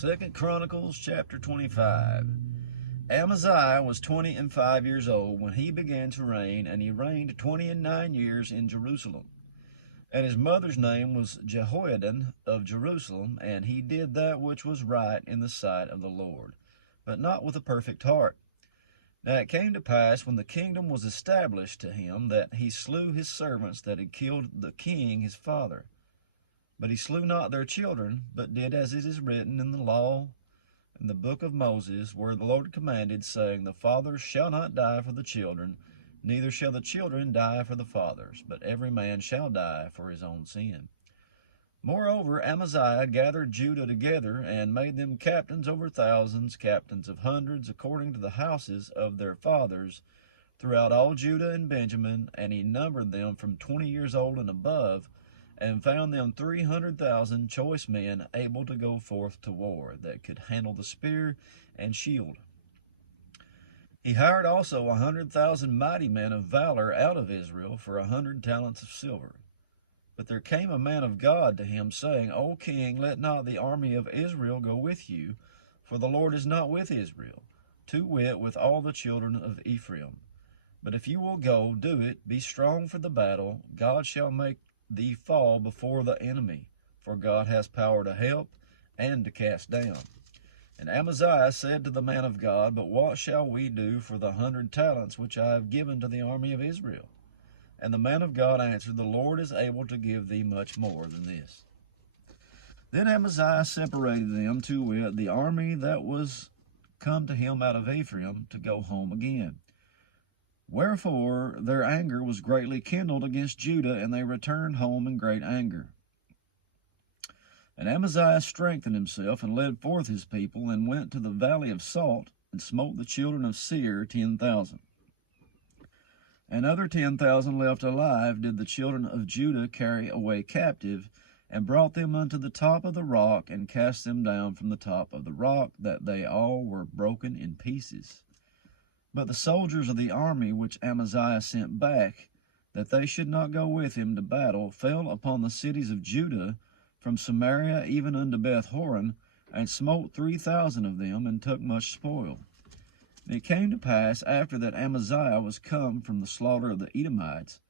Second Chronicles chapter 25. Amaziah was 25 years old when he began to reign, and he reigned 29 years in Jerusalem. And his mother's name was Jehoiadan of Jerusalem, and he did that which was right in the sight of the Lord, but not with a perfect heart. Now it came to pass, when the kingdom was established to him, that he slew his servants that had killed the king his father. But he slew not their children, but did as it is written in the law in the book of Moses, where the Lord commanded, saying, The fathers shall not die for the children, neither shall the children die for the fathers, but every man shall die for his own sin. Moreover, Amaziah gathered Judah together, and made them captains over thousands, captains of hundreds, according to the houses of their fathers, throughout all Judah and Benjamin, and he numbered them from 20 years old and above, and found them 300,000 choice men able to go forth to war, that could handle the spear and shield. He hired also 100,000 mighty men of valor out of Israel for 100 talents of silver. But there came a man of God to him, saying, O king, let not the army of Israel go with you, for the Lord is not with Israel, to wit, with all the children of Ephraim. But if you will go, do it, be strong for the battle. God shall make thee fall before the enemy, for God has power to help and to cast down. And Amaziah said to the man of God, But what shall we do for the 100 talents which I have given to the army of Israel? And the man of God answered, The Lord is able to give thee much more than this. Then Amaziah separated them, to wit, the army that was come to him out of Ephraim, to go home again. Wherefore their anger was greatly kindled against Judah, and they returned home in great anger. And Amaziah strengthened himself, and led forth his people, and went to the valley of Salt, and smote the children of Seir 10,000. And other 10,000 left alive did the children of Judah carry away captive, and brought them unto the top of the rock, and cast them down from the top of the rock, that they all were broken in pieces. But the soldiers of the army which Amaziah sent back, that they should not go with him to battle, fell upon the cities of Judah, from Samaria even unto Beth-horon, and smote 3,000 of them, and took much spoil. And it came to pass, after that Amaziah was come from the slaughter of the Edomites,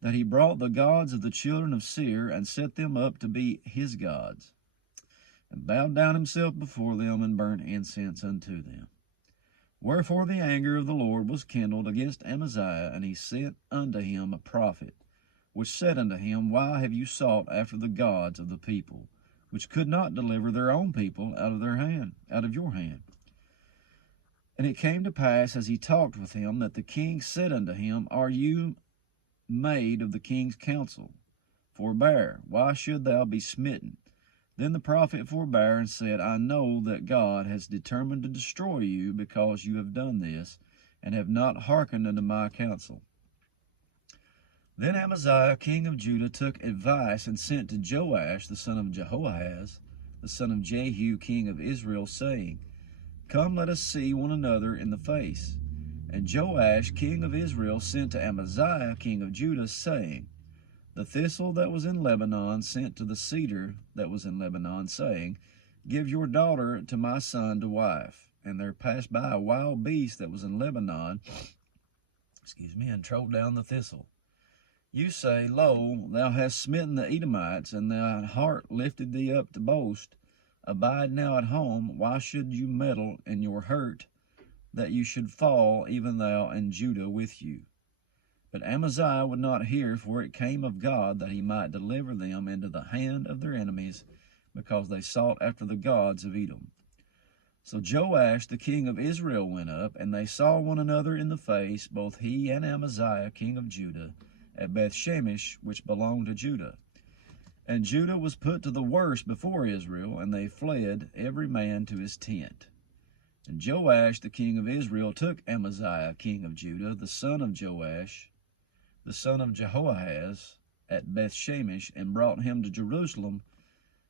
that he brought the gods of the children of Seir, and set them up to be his gods, and bowed down himself before them, and burnt incense unto them. Wherefore the anger of the Lord was kindled against Amaziah, and he sent unto him a prophet, which said unto him, Why have you sought after the gods of the people, which could not deliver their own people out of your hand? And it came to pass, as he talked with him, that the king said unto him, Are you made of the king's counsel? Forbear, why should thou be smitten? Then the prophet forbare, and said, I know that God has determined to destroy you, because you have done this, and have not hearkened unto my counsel. Then Amaziah king of Judah took advice, and sent to Joash the son of Jehoahaz, the son of Jehu king of Israel, saying, Come, let us see one another in the face. And Joash king of Israel sent to Amaziah king of Judah, saying, The thistle that was in Lebanon sent to the cedar that was in Lebanon, saying, Give your daughter to my son to wife. And there passed by a wild beast that was in Lebanon, and trode down the thistle. You say, Lo, thou hast smitten the Edomites, and thy heart lifted thee up to boast. Abide now at home. Why should you meddle in your hurt, that you should fall, even thou and Judah with you? But Amaziah would not hear, for it came of God that he might deliver them into the hand of their enemies, because they sought after the gods of Edom. So Joash the king of Israel went up, and they saw one another in the face, both he and Amaziah king of Judah, at Bethshemesh, which belonged to Judah. And Judah was put to the worse before Israel, and they fled every man to his tent. And Joash the king of Israel took Amaziah king of Judah, the son of Joash, the son of Jehoahaz, at Bethshemesh, and brought him to Jerusalem,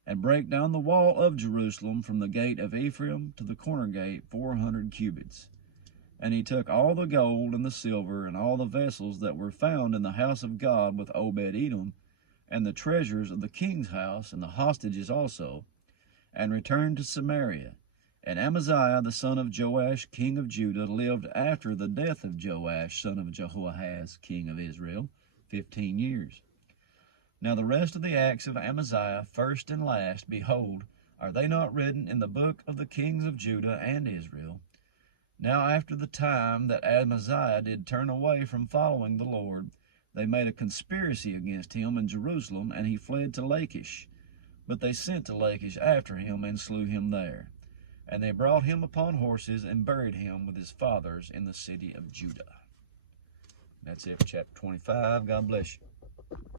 and brake down the wall of Jerusalem from the gate of Ephraim to the corner gate 400 cubits. And he took all the gold and the silver, and all the vessels that were found in the house of God with Obed-Edom, and the treasures of the king's house, and the hostages also, and returned to Samaria. And Amaziah the son of Joash king of Judah lived after the death of Joash son of Jehoahaz king of Israel 15 years. Now the rest of the acts of Amaziah, first and last, behold, are they not written in the book of the kings of Judah and Israel? Now after the time that Amaziah did turn away from following the Lord, they made a conspiracy against him in Jerusalem, and he fled to Lachish. But they sent to Lachish after him and slew him there. And they brought him upon horses and buried him with his fathers in the city of Judah. That's it for chapter 25. God bless you.